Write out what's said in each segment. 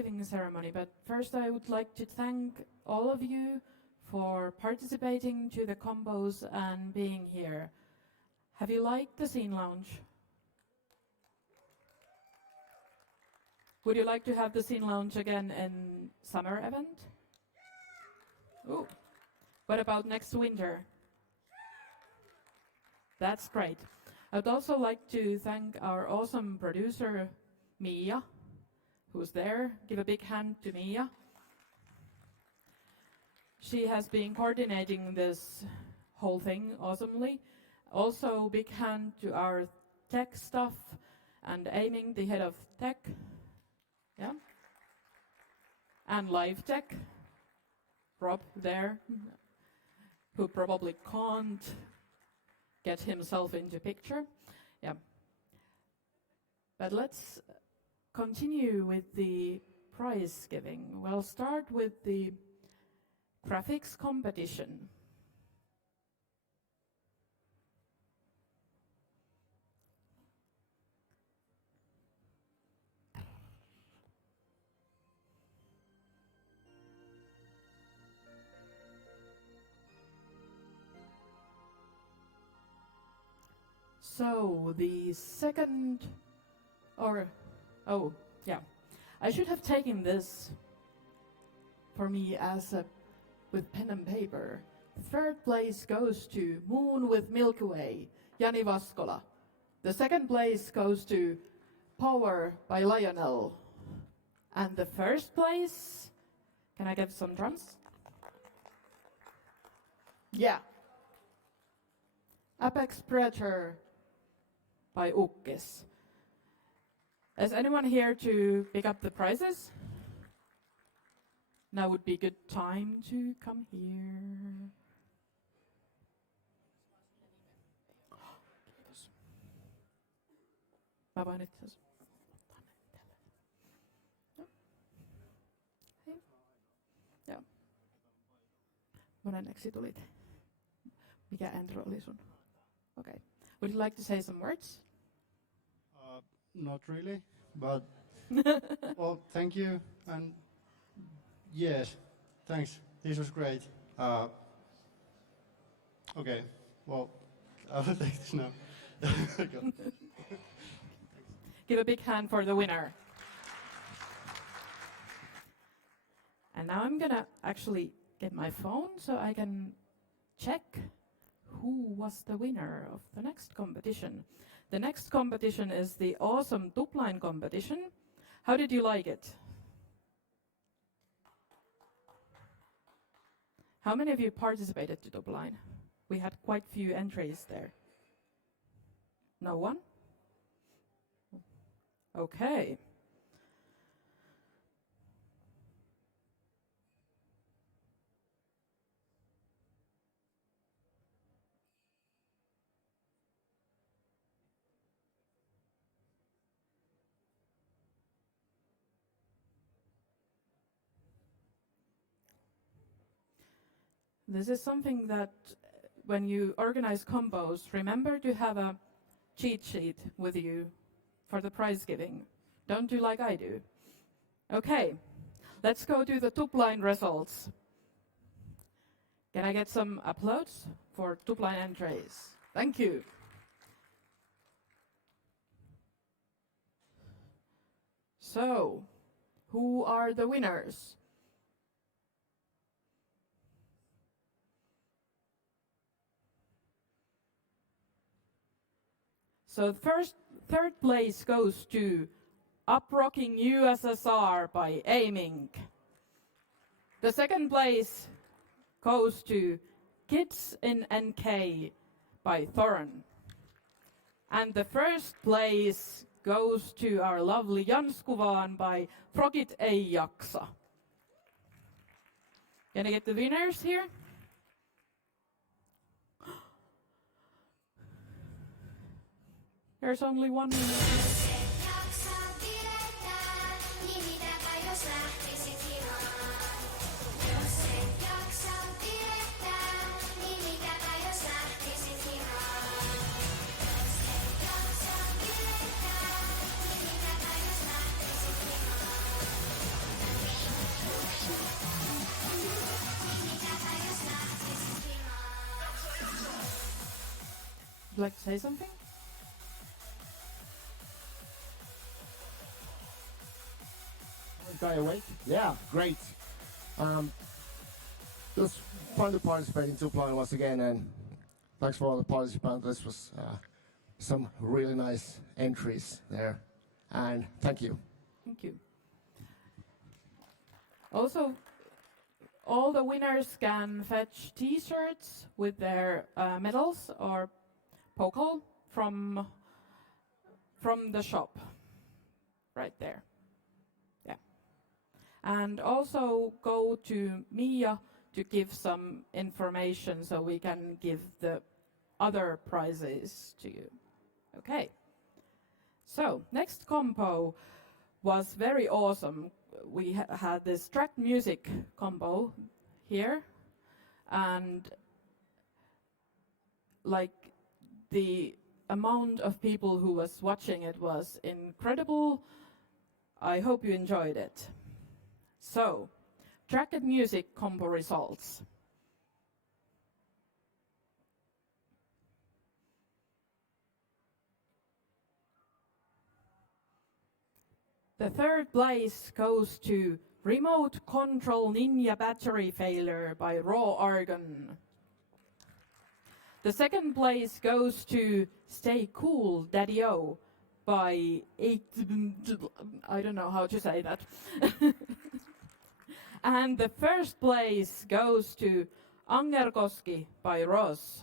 giving ceremony, but first I would like to thank all of you for participating to the combos and being here. Have you liked the scene lounge? Would you like to have the scene lounge again in summer event? Ooh. What about next winter? That's great. I'd also like to thank our awesome producer, Mia, who's there. Give a big hand to Mia. She has been coordinating this whole thing awesomely. Also, big hand to our tech staff and Eimink, the head of tech. Yeah. And live tech, Rob there, who probably can't get himself into picture. Yeah. But let's continue with the prize giving. We'll start with the graphics competition. So the second, I should have taken this for me as with pen and paper. Third place goes to Moon with Milkyway, Jani Vaskola. The second place goes to Power by Lionelle. And the first place, can I get some drums? Yeah. Apex Predator by Ukkis. Is anyone here to pick up the prizes? Now would be a good time to come here. Mä voin itse asiassa. Hei. Joo. Monenneksi tulit. Mikä Andrew oli sun? Okay. Would you like to say some words? Not really, but well, thank you, and yes, thanks. This was great. Okay, well, I will take this now. Give a big hand for the winner. And now I'm gonna actually get my phone so I can check who was the winner of the next competition. The next competition is the awesome Tupline competition. How did you like it? How many of you participated to Tupline? We had quite few entries there. No one? Okay. This is something that when you organize combos, remember to have a cheat sheet with you for the prize giving. Don't do like I do. Okay, let's go to the Tupline results. Can I get some applause for Tupline entries? Thank you. So, who are the winners? So third place goes to Uprocking USSR by eimink. The second place goes to Kids in NK by Thoron. And the first place goes to our lovely Janskuvaan by Frogit ei jaksa. Can I get the winners here? There's only one winner. you like to say something? Guy awake? Yeah, great. It was fun to participate in two-player once again, and thanks for all the participants. This was some really nice entries there, and thank you. Thank you. Also, all the winners can fetch T-shirts with their medals or pokal from the shop, right there. Yeah, and also go to Mia to give some information so we can give the other prizes to you. Okay. So next combo was very awesome. We had this track music combo here, and like the amount of people who was watching it was incredible. I hope you enjoyed it. So, track and music combo results. The third place goes to Remote Control Ninja Battery Failure by Raw Argon. The second place goes to Stay Cool Daddy-O by I don't know how to say that. And the first place goes to Angerkoski by Roz.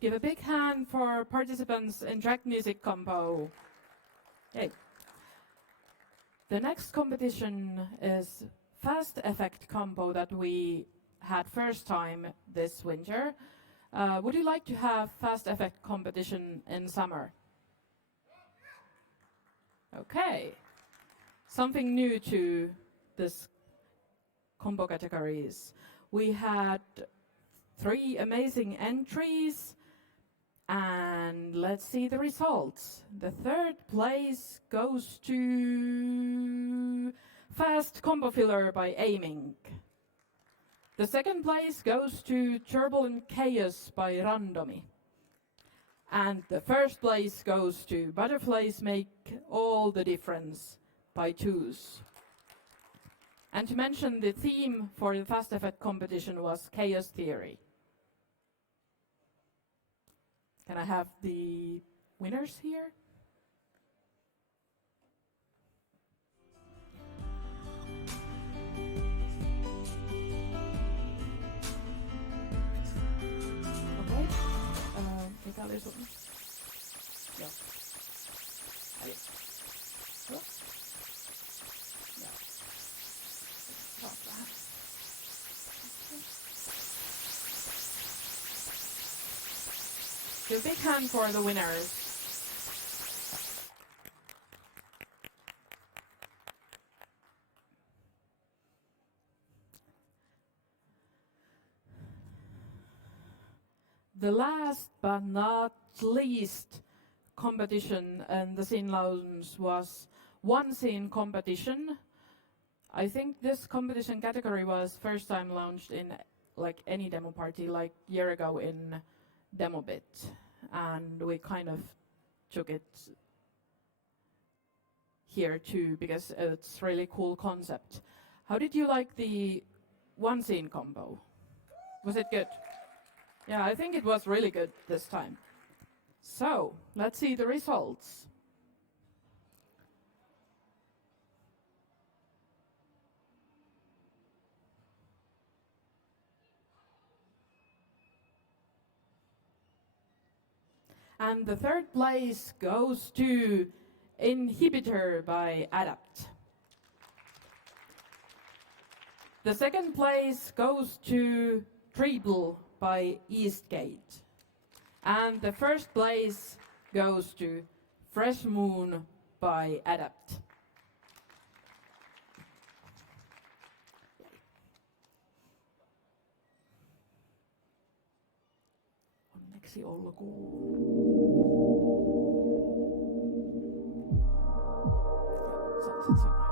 Give a big hand for participants in track music combo. Yay. The next competition is fast effect combo that we had first time this winter. Would you like to have fast effect competition in summer? Okay. Something new to this combo categories. We had 3 amazing entries. And let's see the results. The third place goes to Fast Combo Filler by eimink. The second place goes to Turbulent Chaos by Randomi. And the first place goes to Butterflies Make All the Difference by Twos. And to mention, the theme for the Fast Effect competition was Chaos Theory. Can I have the winners here? Okay. Mikä oli sun? Joo. Eli. Joo. Joo. Taas vähän. Give a big hand for the winners. The last but not least competition in the Scene Lounge was one scene competition. I think this competition category was first time launched in like any demo party like year ago in Demobit, and we kind of took it here too because it's really cool concept. How did you like the one scene combo? Was it good? Yeah, I think it was really good this time. So, let's see the results. And the third place goes to Inhibitor by Adapt. The second place goes to Treble by Eastgate. And the first place goes to Fresh Moon by Adapt. Onneksi olkoon. Saat sanoa.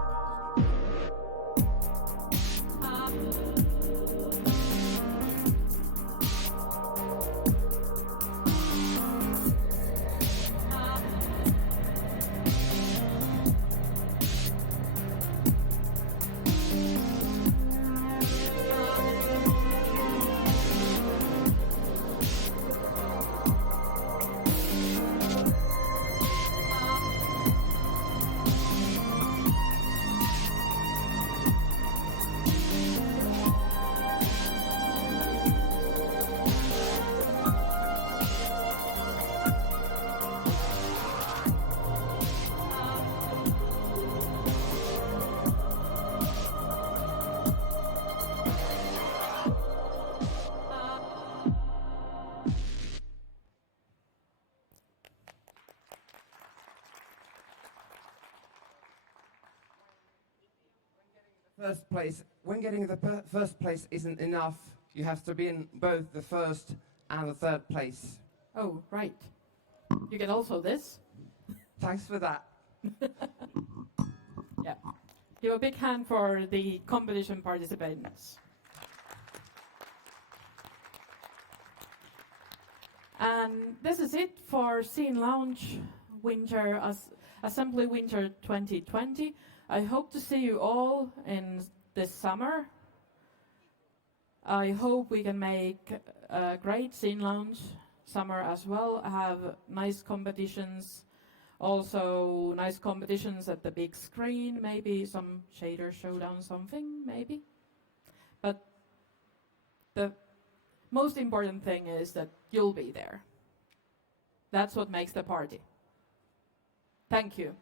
First place. When getting the first place isn't enough, you have to be in both the first and the third place. Oh, right. You get also this. Thanks for that. Yeah. Give a big hand for the competition participants. And this is it for Scene Lounge Assembly Winter 2020. I hope to see you all in this summer. I hope we can make a great Scene Lounge summer as well. Have nice competitions, also nice competitions at the big screen, maybe some shader showdown, something, maybe. But the most important thing is that you'll be there. That's what makes the party. Thank you.